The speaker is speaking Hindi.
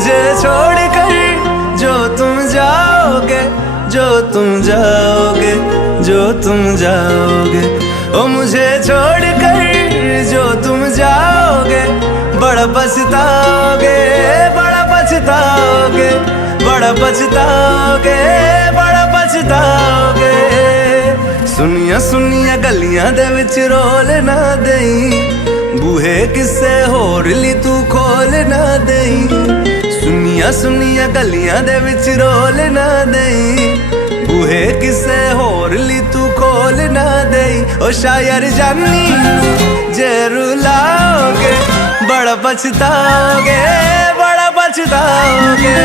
मुझे छोड़ कर जो तुम जाओगे, जो तुम जाओगे, जो तुम जाओगे। ओ मुझे छोड़ कर जो तुम जाओगे, बड़ा पछताओगे, बड़ा पछताओगे, बड़ा पछताओगे, बड़ा पछताओगे। सुनिया सुनिया गलियां दे विच रोल ना देई, बूहे किसे होर ली तू खोल ना देई। सुनिया सुनिया गलियां दे विच रोल ना देई, बूहे किसे होर ली तू खोल ना देई। ओ शायर जानी जे रुलाओगे, बड़ा पछताओगे, बड़ा पछताओगे।